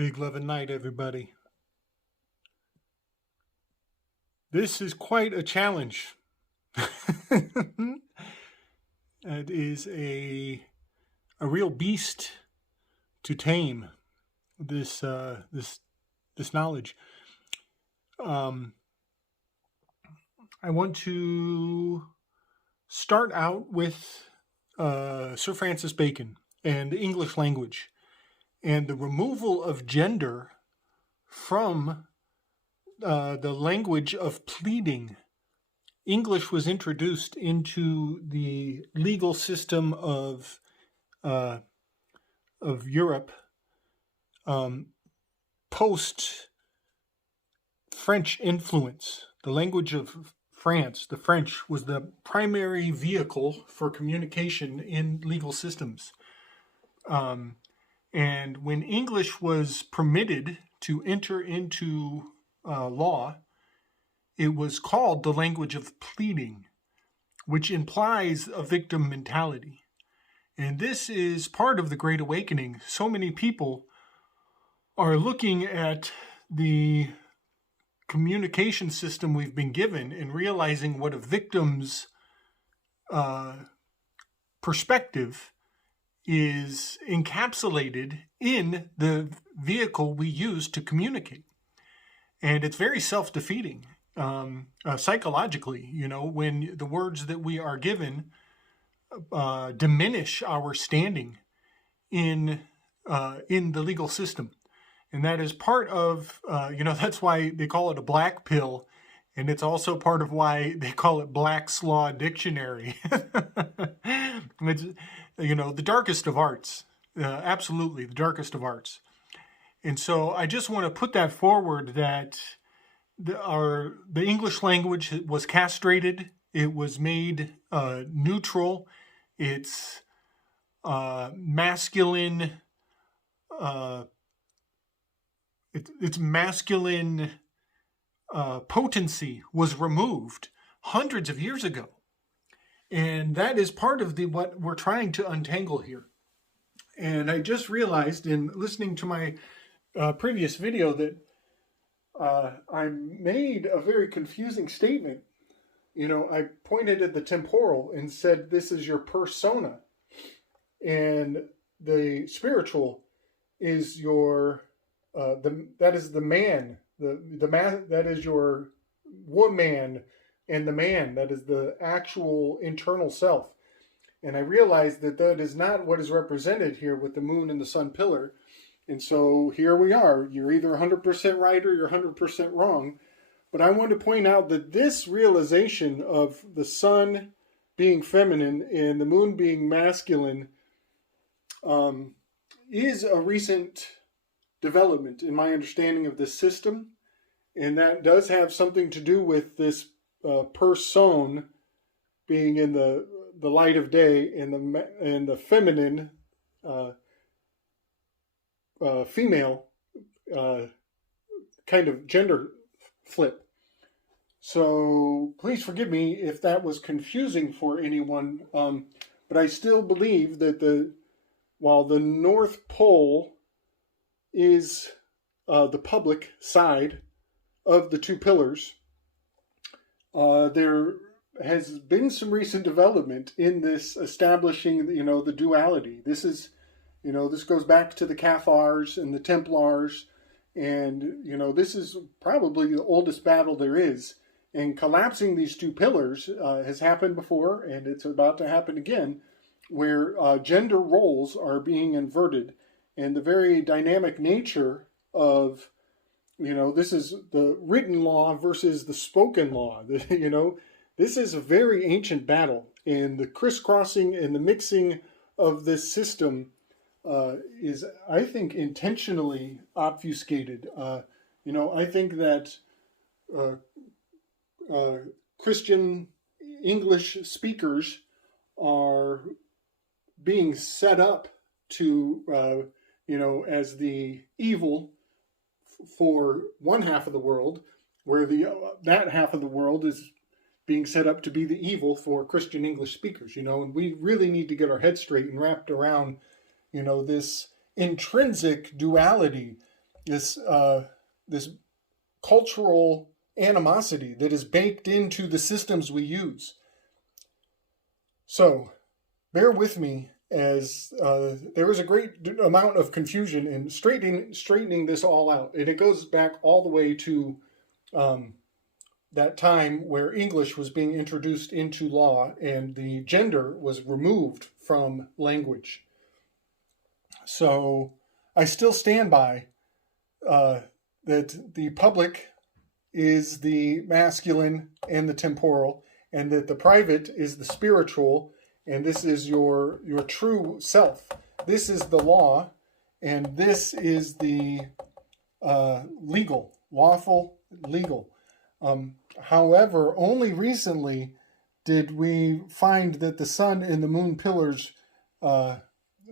Big love and night, everybody. This is quite a challenge. It is a real beast to tame. This knowledge. I want to start out with Sir Francis Bacon and the English language and the removal of gender from the language of pleading. English was introduced into the legal system of Europe post French influence. The language of France, the French, was the primary vehicle for communication in legal systems. And when English was permitted to enter into law, it was called the language of pleading, which implies a victim mentality. And this is part of the Great Awakening. So many people are looking at the communication system we've been given and realizing what a victim's perspective is encapsulated in the vehicle we use to communicate. And it's very self-defeating psychologically, when the words that we are given diminish our standing in the legal system. And that is part of, that's why they call it a black pill. And it's also part of why they call it Black's Law Dictionary. It's, the darkest of arts. Absolutely, the darkest of arts. And so I just want to put that forward that the English language was castrated. It was made neutral. It's masculine. Its masculine potency was removed hundreds of years ago. And that is part of what we're trying to untangle here. And I just realized in listening to my previous video that I made a very confusing statement. I pointed at the temporal and said, this is your persona. And the spiritual is your... that is the man, the man, that is your woman, and the man, that is the actual internal self. And I realized that is not what is represented here with the moon and the sun pillar. And so here we are. You're either 100% right or you're 100% wrong. But I want to point out that this realization of the sun being feminine and the moon being masculine is a recent development in my understanding of this system, and that does have something to do with this person being in the light of day and the feminine female kind of gender flip. So please forgive me if that was confusing for anyone, but I still believe that while the North Pole is the public side of the two pillars, there has been some recent development in this establishing, the duality. This is, this goes back to the Cathars and the Templars, and, this is probably the oldest battle there is. And collapsing these two pillars has happened before, and it's about to happen again, where gender roles are being inverted. And the very dynamic nature of, this is the written law versus the spoken law. This is a very ancient battle. And the crisscrossing and the mixing of this system is, I think, intentionally obfuscated. I think that Christian English speakers are being set up to... as the evil for one half of the world, where that half of the world is being set up to be the evil for Christian English speakers, and we really need to get our head straight and wrapped around, this intrinsic duality this cultural animosity that is baked into the systems we use. So bear with me as there is a great amount of confusion in straightening this all out. And it goes back all the way to that time where English was being introduced into law and the gender was removed from language. So I still stand by that the public is the masculine and the temporal, and that the private is the spiritual, and this is your true self. This is the law, and this is the legal, lawful, legal. However, only recently did we find that the sun and the moon pillars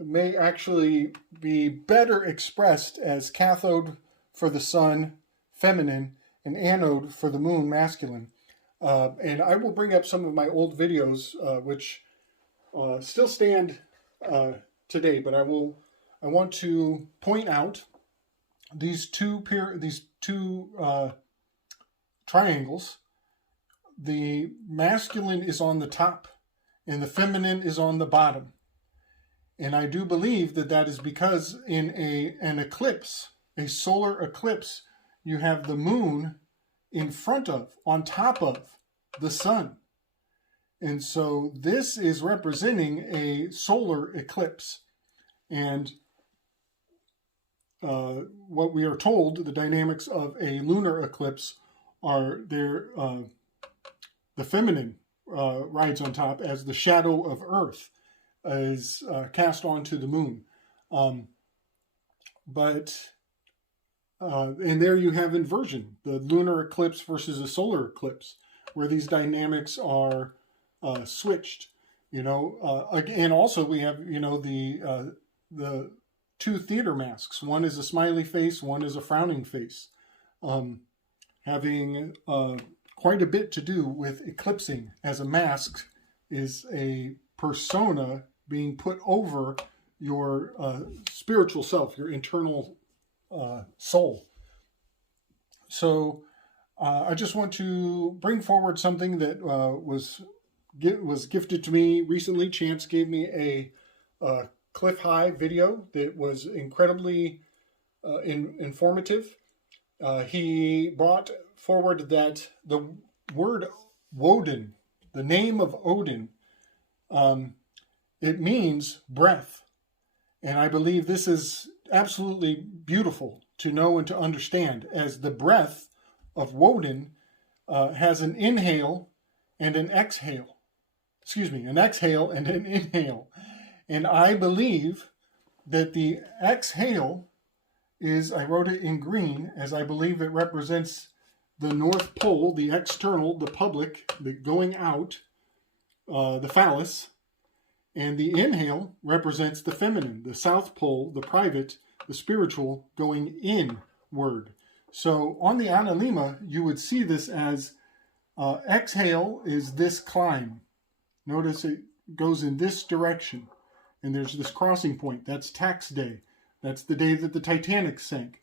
may actually be better expressed as cathode for the sun, feminine, and anode for the moon, masculine. And I will bring up some of my old videos, which still stand today, but I want to point out these two triangles. The masculine is on the top and the feminine is on the bottom. And I do believe that that is because in an eclipse, a solar eclipse, you have the moon in front of, on top of the sun. And so this is representing a solar eclipse. And what we are told, the dynamics of a lunar eclipse are there. The feminine rides on top as the shadow of Earth is cast onto the moon. And there you have inversion, the lunar eclipse versus a solar eclipse, where these dynamics are switched. And also we have the two theater masks. One is a smiley face, one is a frowning face, having quite a bit to do with eclipsing, as a mask is a persona being put over your spiritual self, your internal soul. So I just want to bring forward something that was gifted to me recently. Chance gave me a Cliff High video that was incredibly informative. He brought forward that the word Woden, the name of Odin, it means breath. And I believe this is absolutely beautiful to know and to understand, as the breath of Woden has an inhale and an exhale. An exhale and an inhale. And I believe that the exhale is, I wrote it in green, as I believe it represents the North Pole, the external, the public, the going out, the phallus. And the inhale represents the feminine, the South Pole, the private, the spiritual, going inward. So on the Analima, you would see this as exhale is this climb. Notice it goes in this direction. And there's this crossing point. That's tax day. That's the day that the Titanic sank.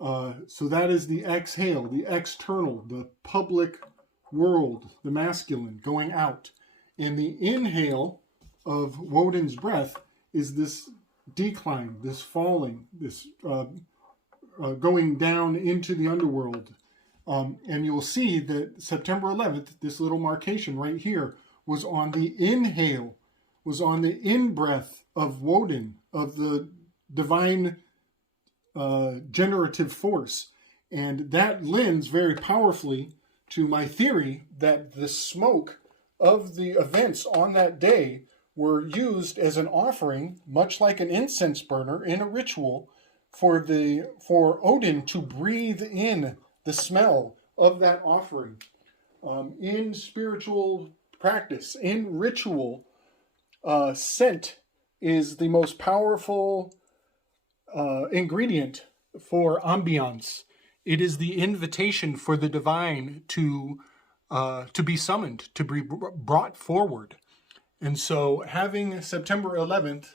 So that is the exhale, the external, the public world, the masculine, going out. And the inhale of Odin's breath is this decline, this falling, this going down into the underworld. And you'll see that September 11th, this little marcation right here, was on the inhale, was on the in-breath of Woden, of the divine generative force. And that lends very powerfully to my theory that the smoke of the events on that day were used as an offering, much like an incense burner in a ritual, for Odin to breathe in the smell of that offering. In spiritual practice, in ritual, scent is the most powerful ingredient for ambiance. It is the invitation for the divine to be summoned, to be brought forward. And so having September 11th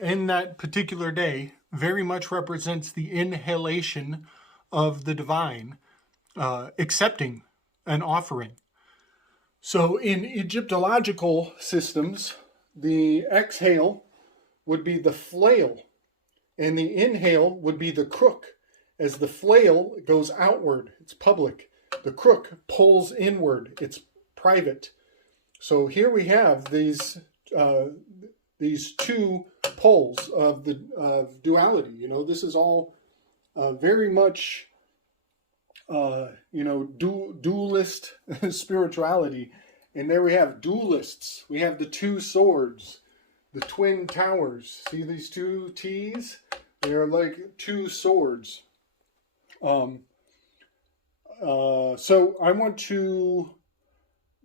in that particular day, very much represents the inhalation of the divine, accepting an offering. So in Egyptological systems, the exhale would be the flail, and the inhale would be the crook. As the flail goes outward, it's public. The crook pulls inward, it's private. So here we have these two poles of the duality. You know, this is all very much dualist spirituality. And there we have duelists. We have the two swords, the twin towers. See these two T's? They are like two swords. So I want to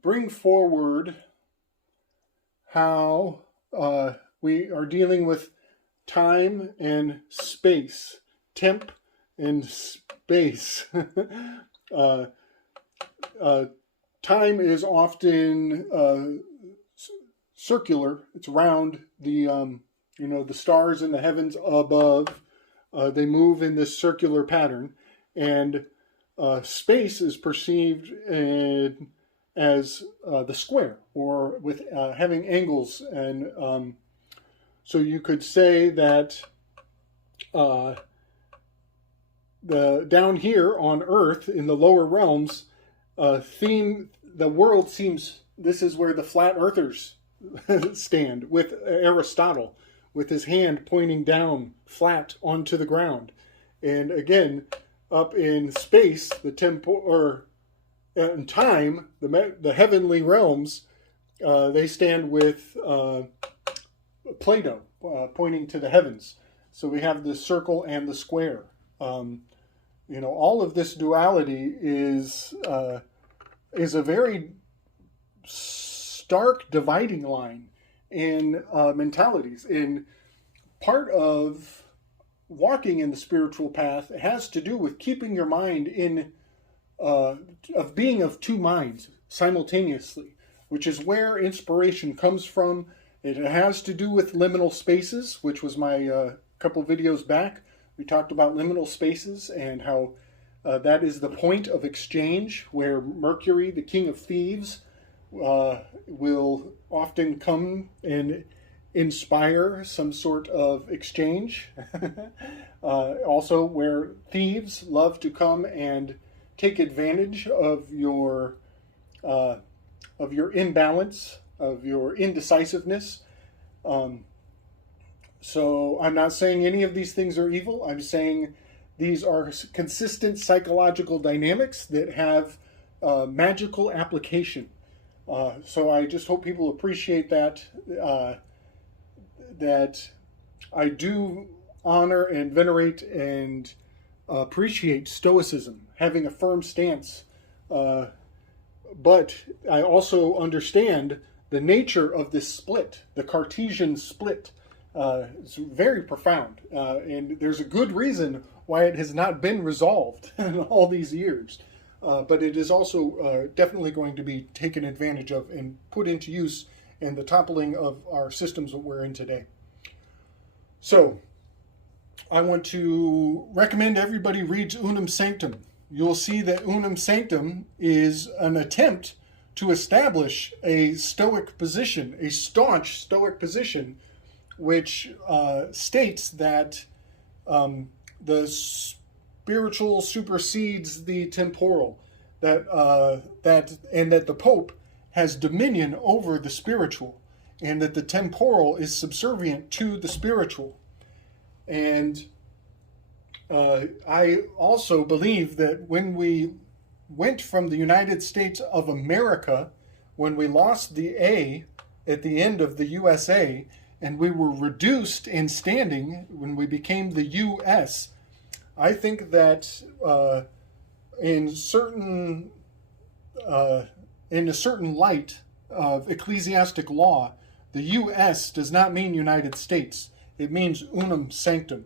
bring forward how we are dealing with time and space, temp and space. Time is often circular. It's round. The the stars in the heavens above, they move in this circular pattern, and space is perceived as the square, or with having angles. And so you could say that down here on Earth, in the lower realms, the world seems, this is where the flat earthers stand, with Aristotle, with his hand pointing down flat onto the ground. And again, up in space, in time, the heavenly realms, they stand with Plato, pointing to the heavens. So we have the circle and the square. All of this duality is a very stark dividing line in mentalities. And part of walking in the spiritual path has to do with keeping your mind of being of two minds simultaneously, which is where inspiration comes from. It has to do with liminal spaces, which was my couple videos back. We talked about liminal spaces and how that is the point of exchange, where Mercury, the king of thieves, will often come and inspire some sort of exchange. Also, where thieves love to come and take advantage of your imbalance, of your indecisiveness. So I'm not saying any of these things are evil. I'm saying these are consistent psychological dynamics that have magical application. So I just hope people appreciate that I do honor and venerate and appreciate Stoicism, having a firm stance. But I also understand the nature of this split, the Cartesian split. It's very profound, and there's a good reason why it has not been resolved in all these years. But it is also definitely going to be taken advantage of and put into use in the toppling of our systems that we're in today. So, I want to recommend everybody reads Unum Sanctum. You'll see that Unum Sanctum is an attempt to establish a Stoic position, a staunch Stoic position, which states that the spiritual supersedes the temporal, that the Pope has dominion over the spiritual, and that the temporal is subservient to the spiritual. And I also believe that when we went from the United States of America, when we lost the A at the end of the USA, and we were reduced in standing when we became the U.S., I think that in a certain light of ecclesiastic law, the U.S. does not mean United States. It means Unum Sanctum.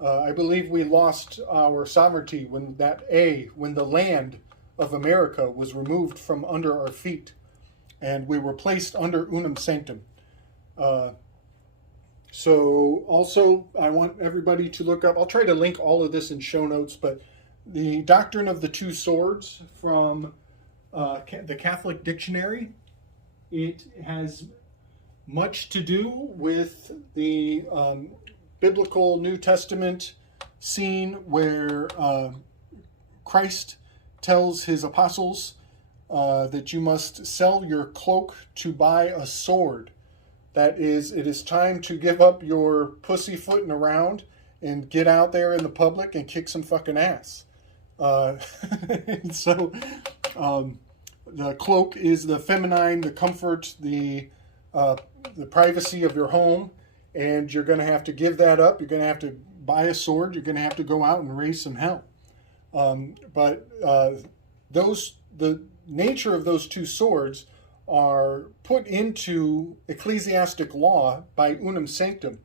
I believe we lost our sovereignty when the land of America was removed from under our feet, and we were placed under Unum Sanctum. So also, I want everybody to look up, I'll try to link all of this in show notes, but the Doctrine of the Two Swords from the Catholic Dictionary, it has much to do with the biblical New Testament scene where Christ tells his apostles that you must sell your cloak to buy a sword. That is, it is time to give up your pussyfooting around and get out there in the public and kick some fucking ass. And so the cloak is the feminine, the comfort, the privacy of your home, and you're going to have to give that up. You're going to have to buy a sword. You're going to have to go out and raise some hell. But the nature of those two swords are put into ecclesiastic law by unum sanctum.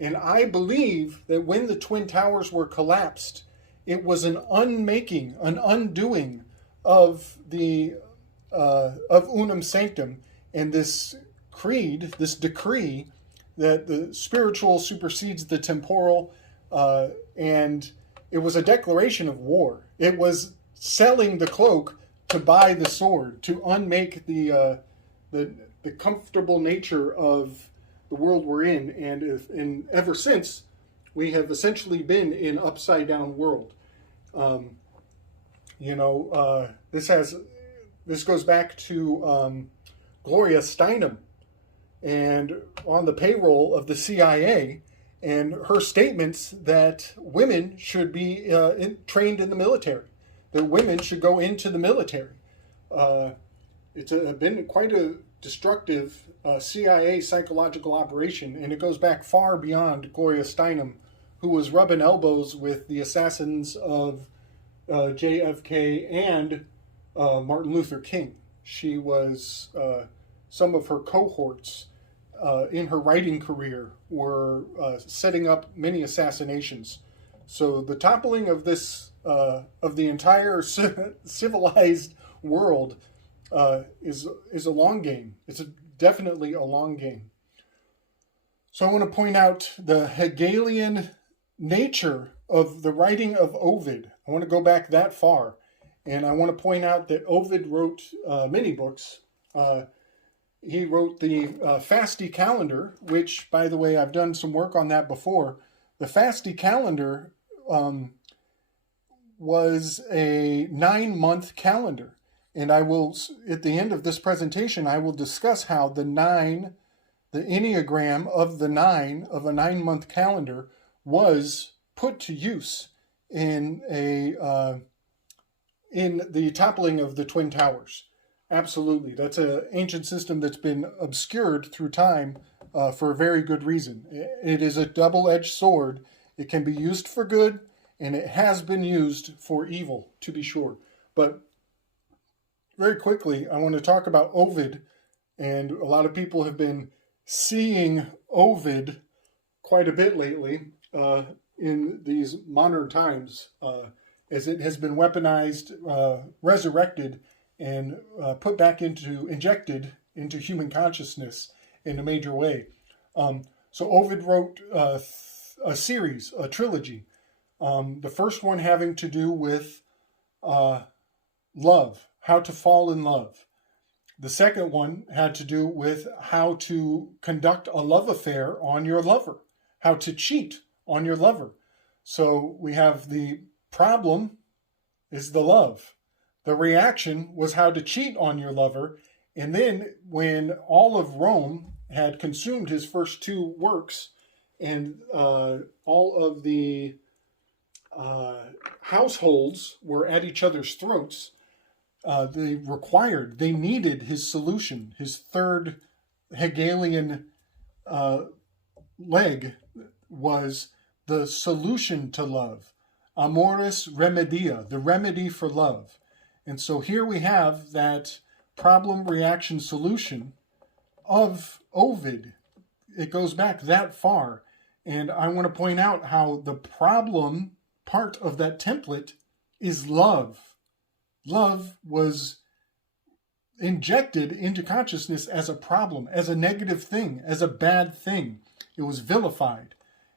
And I believe that when the Twin Towers were collapsed, it was an unmaking, an undoing of the of unum sanctum, and this creed, this decree that the spiritual supersedes the temporal, and it was a declaration of war. It was selling the cloak to buy the sword, to unmake the comfortable nature of the world we're in, and ever since we have essentially been in upside down world. This goes back to Gloria Steinem, and on the payroll of the CIA, and her statements that women should be trained in the military, that women should go into the military. It's been quite a destructive CIA psychological operation, and it goes back far beyond Gloria Steinem, who was rubbing elbows with the assassins of JFK and Martin Luther King. She was, some of her cohorts in her writing career were setting up many assassinations. So the toppling of this, of the entire civilized world is a long game. It's definitely a long game. So I want to point out the Hegelian nature of the writing of Ovid. I want to go back that far. And I want to point out that Ovid wrote many books. He wrote the Fasty Calendar, which, by the way, I've done some work on that before. The Fasty Calendar was a 9-month calendar. And I will, at the end of this presentation, I will discuss how the Enneagram of the 9 of a 9-month calendar was put to use in the toppling of the Twin Towers. Absolutely. That's an ancient system that's been obscured through time for a very good reason. It is a double-edged sword. It can be used for good, and it has been used for evil, to be sure. But very quickly, I want to talk about Ovid, and a lot of people have been seeing Ovid quite a bit lately in these modern times, as it has been weaponized, resurrected, and injected into human consciousness in a major way. So Ovid wrote a series, a trilogy. The first one having to do with love, how to fall in love. The second one had to do with how to conduct a love affair on your lover, how to cheat on your lover. So we have the problem is the love. The reaction was how to cheat on your lover. And then when all of Rome had consumed his first 2 works, and all of the households were at each other's throats, they needed his solution, his third Hegelian leg was the solution to love. Amoris remedia, the remedy for love. And so here we have that problem, reaction, solution of Ovid. It goes back that far. And I want to point out how the problem part of that template is love. Love was injected into consciousness as a problem, as a negative thing, as a bad thing. It was vilified.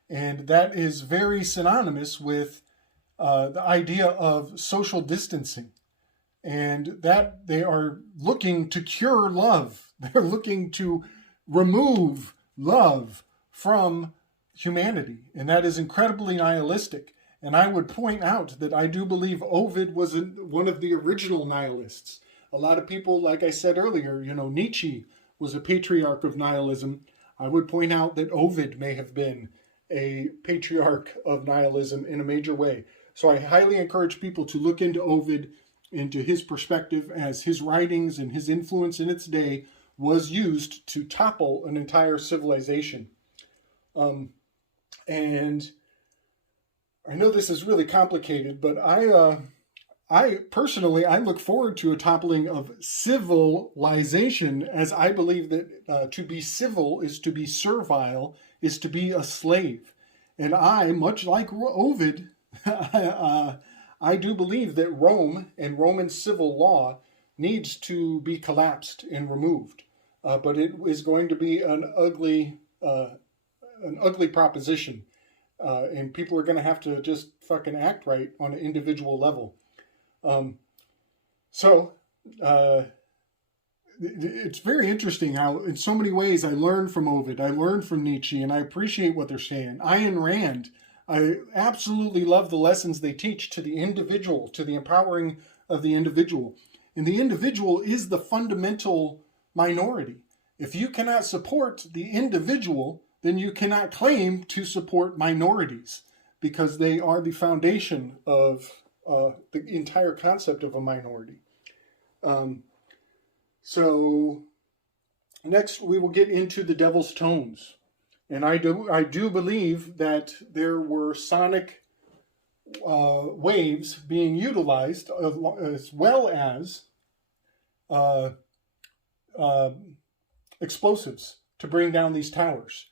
And that is very synonymous with the idea of social distancing. And that they are looking to cure love. They're looking to remove love from humanity. And that is incredibly nihilistic. And I would point out that I do believe Ovid was one of the original nihilists. A lot of people, like I said earlier, Nietzsche was a patriarch of nihilism. I would point out that Ovid may have been a patriarch of nihilism in a major way. So I highly encourage people to look into Ovid, into his perspective, as his writings and his influence in its day was used to topple an entire civilization. And I know this is really complicated, but I personally look forward to a toppling of civilization, as I believe that to be civil is to be servile, is to be a slave. And I, much like Ovid, I do believe that Rome and Roman civil law needs to be collapsed and removed. But it is going to be an ugly proposition. And people are going to have to just fucking act right on an individual level. It's very interesting how in so many ways I learned from Ovid, I learned from Nietzsche, and I appreciate what they're saying. Ayn Rand, I absolutely love the lessons they teach to the individual, to the empowering of the individual. And the individual is the fundamental minority. If you cannot support the individual, then you cannot claim to support minorities, because they are the foundation of the entire concept of a minority. So next we will get into the devil's tones. And I do believe that there were sonic waves being utilized, as well as explosives to bring down these towers.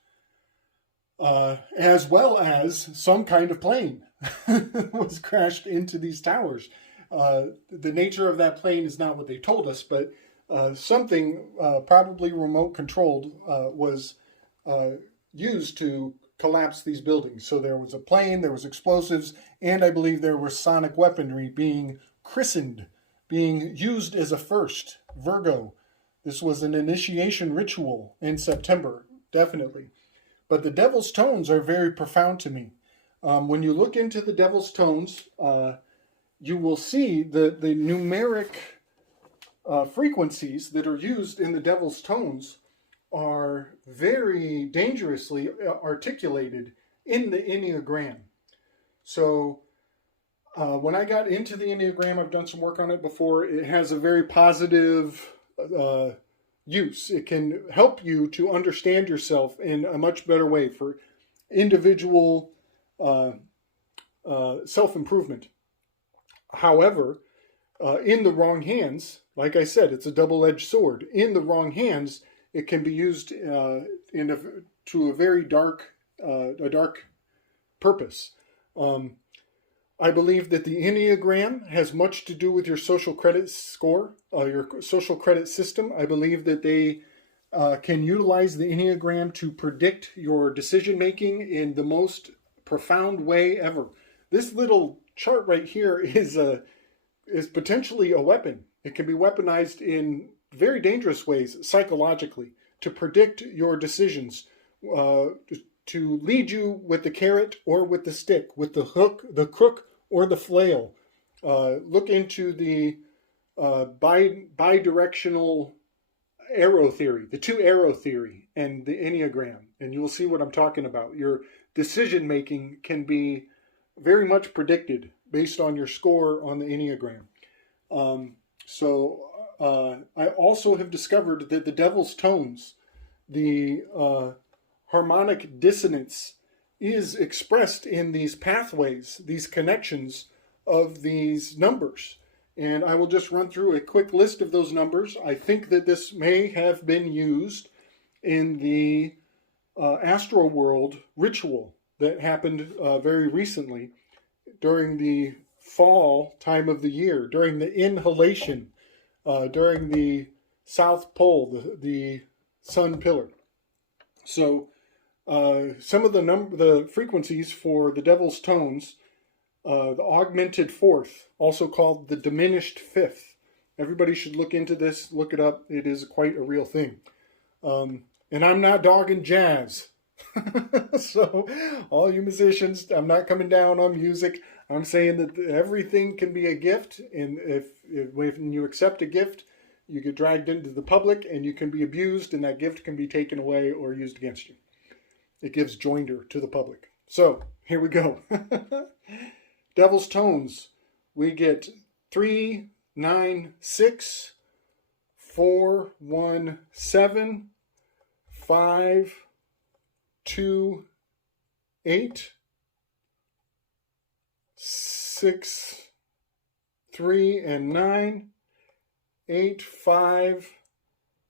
As well as some kind of plane was crashed into these towers. The nature of that plane is not what they told us, but something probably remote controlled was used to collapse these buildings. So there was a plane, there was explosives, and I believe there was sonic weaponry being christened, being used as a first. Virgo. This was an initiation ritual in September, definitely. But the devil's tones are very profound to me. When you look into the devil's tones, you will see the numeric frequencies that are used in the devil's tones are very dangerously articulated in the Enneagram. So when I got into the Enneagram, I've done some work on it before, it has a very positive use. It can help you to understand yourself in a much better way for individual self-improvement. However, in the wrong hands, like I said, it's a double-edged sword. In the wrong hands, it can be used to a very dark purpose. I believe that the Enneagram has much to do with your social credit score, your social credit system. I believe that they can utilize the Enneagram to predict your decision-making in the most profound way ever. This little chart right here is potentially a weapon. It can be weaponized in very dangerous ways psychologically to predict your decisions, to lead you with the carrot or with the stick, with the hook, the crook, or the flail. Look into the bidirectional arrow theory, the two arrow theory, and the Enneagram, and you will see what I'm talking about. Your decision making can be very much predicted based on your score on the Enneagram. I also have discovered that the devil's tones, the harmonic dissonance, is expressed in these pathways, these connections of these numbers. And I will just run through a quick list of those numbers. I think that this may have been used in the Astro World ritual that happened very recently during the fall time of the year, during the inhalation, during the South Pole, the sun pillar. So some of the frequencies for the devil's tones, the augmented fourth, also called the diminished fifth. Everybody should look into this, look it up. It is quite a real thing. And I'm not dogging jazz. So all you musicians, I'm not coming down on music. I'm saying that everything can be a gift, and if when you accept a gift, you get dragged into the public and you can be abused, and that gift can be taken away or used against you. It gives joinder to the public. So here we go. Devil's tones. We get 3, 9, 6, 4, 1, 7, 5, 2, 8, 6, 3, and 9, 8, 5,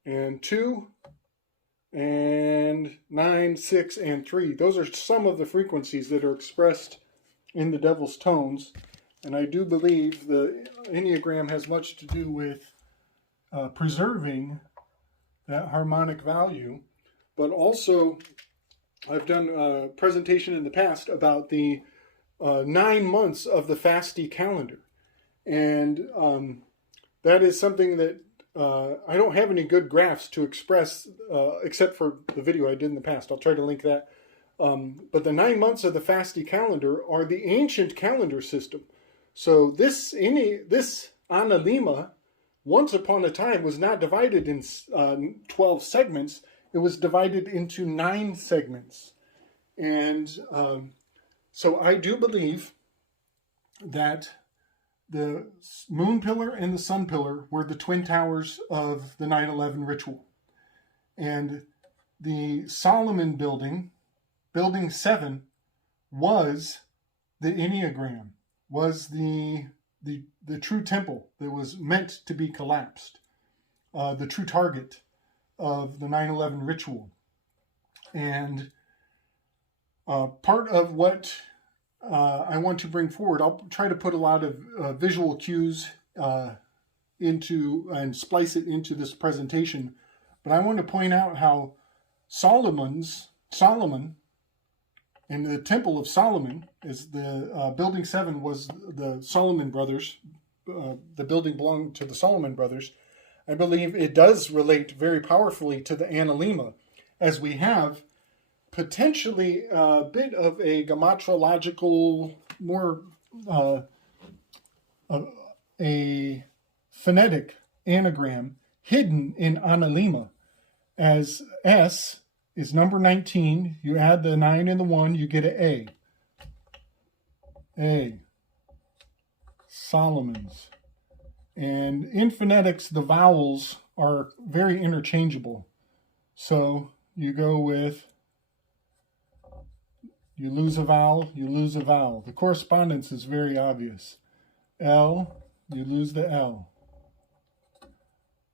and 2, and 9, 6, and 3. Those are some of the frequencies that are expressed in the devil's tones. And I do believe the Enneagram has much to do with preserving that harmonic value. But also, I've done a presentation in the past about the 9 months of the Fasty Calendar. And that is something that I don't have any good graphs to express, except for the video I did in the past. I'll try to link that. But the 9 months of the Fasty Calendar are the ancient calendar system. So this Analema, once upon a time, was not divided in 12 segments. It was divided into 9 segments. And so I do believe that the moon pillar and the sun pillar were the twin towers of the 9/11 ritual. And the Solomon building, building 7, was the Enneagram, was the true temple that was meant to be collapsed, the true target of the 9/11 ritual. And part of what I want to bring forward, I'll try to put a lot of visual cues into and splice it into this presentation. But I want to point out how Solomon and the Temple of Solomon, is the building 7 was the Solomon brothers. The building belonged to the Solomon brothers. I believe it does relate very powerfully to the Analema, as we have potentially a bit of a gematrological, more a phonetic anagram hidden in Analema, as S is number 19. You add the 9 and the 1, you get an A. A. Solomon's. And in phonetics, the vowels are very interchangeable. So you go with, you lose a vowel, you lose a vowel. The correspondence is very obvious. L, you lose the L.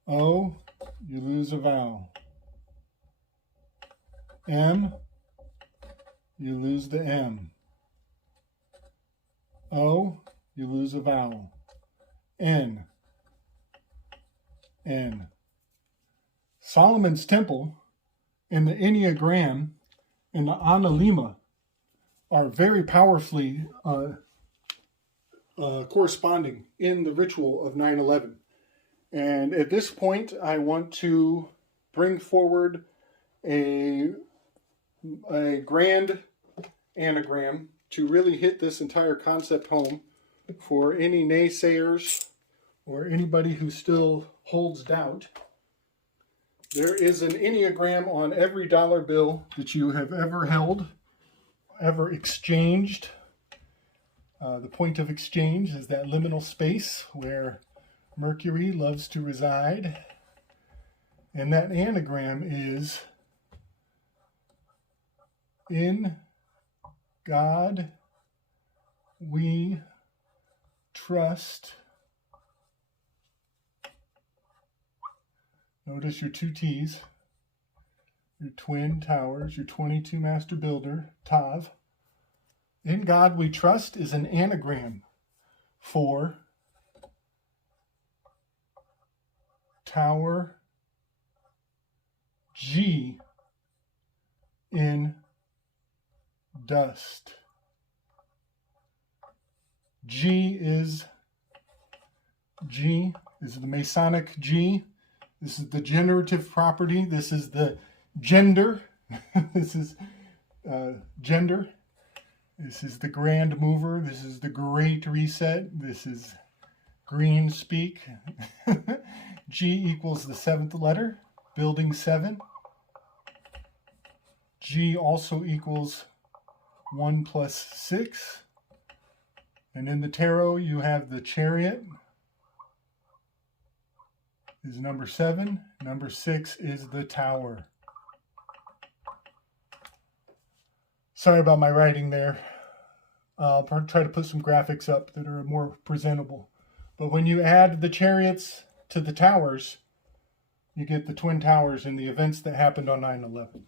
O, you lose a vowel. M, you lose the M. O, you lose a vowel. N. N. Solomon's Temple and the Enneagram and the Analema are very powerfully corresponding in the ritual of 9/11. And at this point, I want to bring forward a grand anagram to really hit this entire concept home for any naysayers or anybody who still holds doubt. There is an Enneagram on every dollar bill that you have ever held, ever exchanged. The point of exchange is that liminal space where Mercury loves to reside. And that anagram is, in God we trust. Notice your 2 T's, your twin towers, your 22 master builder, Tav. In God we trust is an anagram for Tower G in dust. G is the Masonic G. This is the generative property. This is the gender. This is gender. This is the grand mover. This is the great reset. This is green speak. G equals the 7th letter, building 7. G also equals 1 plus 6. And in the tarot, you have the Chariot is number 7. Number 6 is the Tower. Sorry about my writing there. I'll try to put some graphics up that are more presentable. But when you add the chariots to the towers, you get the Twin Towers and the events that happened on 9/11.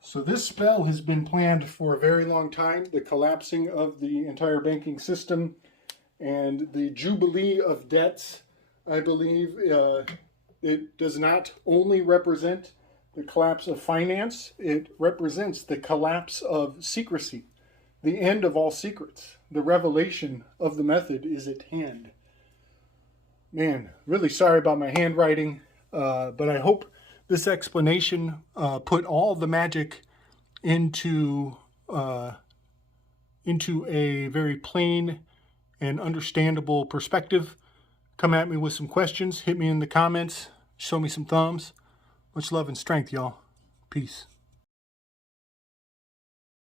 So this spell has been planned for a very long time. The collapsing of the entire banking system and the Jubilee of debts, I believe, it does not only represent the collapse of finance, it represents the collapse of secrecy, the end of all secrets. The revelation of the method is at hand. Man, really sorry about my handwriting, but I hope this explanation put all the magic into a very plain and understandable perspective. Come at me with some questions. Hit me in the comments. Show me some thumbs. Much love and strength, y'all. Peace.